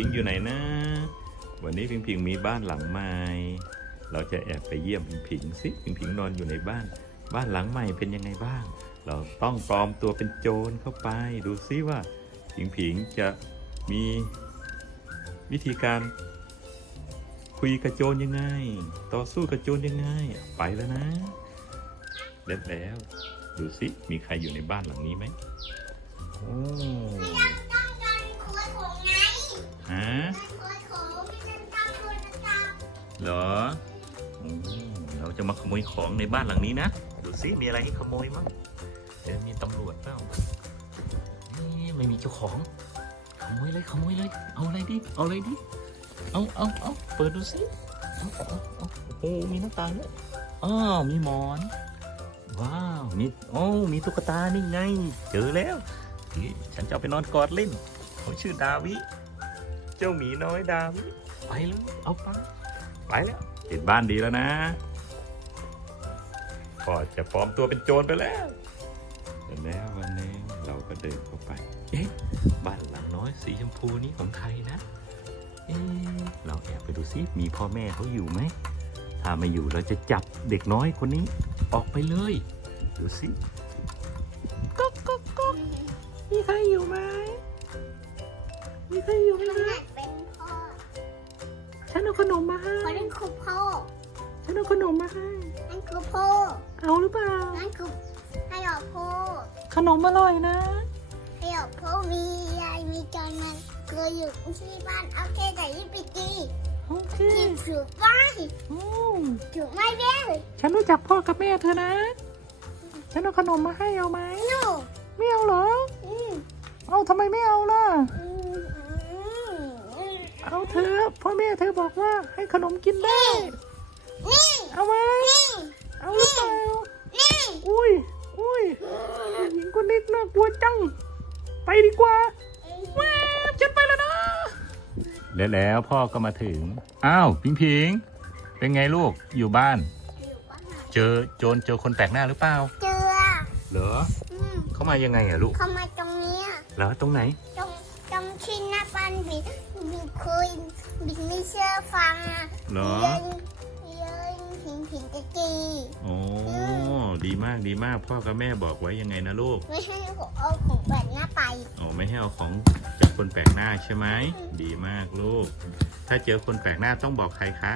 ิงอยู่ไหนนะ วันนี้พิงพิงมีบ้านหลังใหม่ เราจะแอบไปเยี่ยมพิงพิงสิพิงพิงนอนอยู่ในบ้าน บ้านหลังใหม่เป็นยังไงบ้าง เราต้องปลอมตัวเป็นโจรเข้าไป ดูซิว่าพิงพิงจะมีวิธีการ คุยกับโจรยังไง ต่อสู้กับโจรยังไง ไปแล้วนะเด็ดแล้ว ดูสิมีใครอยู่ในบ้านหลังนี้ไหมโอ้ เหรออืมเราจะมาขโมยของในบ้านหลังนี้นะ ดูสิมีอะไรให้ขโมยมั้งเดี๋ยวมีตำรวจเปล่านี่ไม่มีเจ้าของ ขโมยเลยขโมยเลย เอาอะไรดิ เอาอะไรดิ เอาเอาเอาเปิดดูสิเอาเอาเอาโอ้มีหน้าต่างด้วยอ้าวมีหมอน ว้าว มีโอ้มีตุ๊กตานี่ไง เจอแล้วนี่ฉันจะเอาไปนอนกอดเล่น เขาชื่อดาวิ เจ้าหมีน้อยดาวิ ไปเลยเอาไป ไปแล้วติดบ้านดีแล้วนะก็จะปลอมตัวเป็นโจรไปแล้วแล้ววันนี้เราก็เดินเข้าไป เอ๊ะ บ้านหลังน้อยสีชมพูนี้ของใครนะ เอ๊ะ เราแอบไปดูซิมีพ่อแม่เขาอยู่ไหม ถ้าไม่อยู่เราจะจับเด็กน้อยคนนี้ออกไปเลย ดูสิก๊อกก๊อกก๊อกมีใครอยู่ไหมมีใครอยู่ไหม เอาหรือเปล่า นั่นคือให้เราพ่อขนมอร่อยนะให้เราพ่อมียายมีจอนมันเคยอยู่ที่บ้านเอาแค่ไหนไปดีโอเคกินถือบ้านอืมถือไม่ได้ฉันรู้จักพ่อกับแม่เธอนะ ฉันเอาขนมมาให้เอาไหมหนูไม่เอาเหรออืมเอาทำไมไม่เอาล่ะอืมอืมอืมเอาเธอพ่อแม่เธอบอกว่าให้ขนมกินได้นี่เอาไหมนี่ เอาหรือเปล่านี่อุ้ยอุ้ยผู้หญิงคนนี้น่ากลัวจัง ไปดีกว่าแม่ฉันไปแล้วนะแล้วแล้วพ่อก็มาถึง อ้าวพิงพิงเป็นไงลูกอยู่บ้านอยู่บ้าน เจอโจรเจอคนแปลกหน้าหรือเปล่า เจอเหรออืมเขามายังไงอะลูกเข้ามาตรงเนี้ยเหรอตรงไหน ตรงตรงที่หน้าบ้านบินบินคุยบินไม่เชื่อฟังอะเหรอเยิน ดีมากดีมาก พ่อกับแม่บอกไว้ยังไงนะลูก ไม่ให้เอาของแบบหน้าไป อ๋อไม่ให้เอาของจากคนแปลกหน้าใช่ไหม ดีมากลูก ถ้าเจอคนแปลกหน้าต้องบอกใครคะ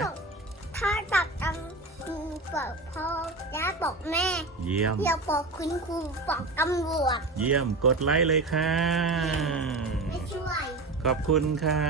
ถ้าตักตำบอกพ่อและบอกแม่ เยี่ยมอย่าบอกคุณครูบอกตำรวจ เยี่ยมกดไลค์เลยค่ะ ไม่ช่วย ขอบคุณค่ะ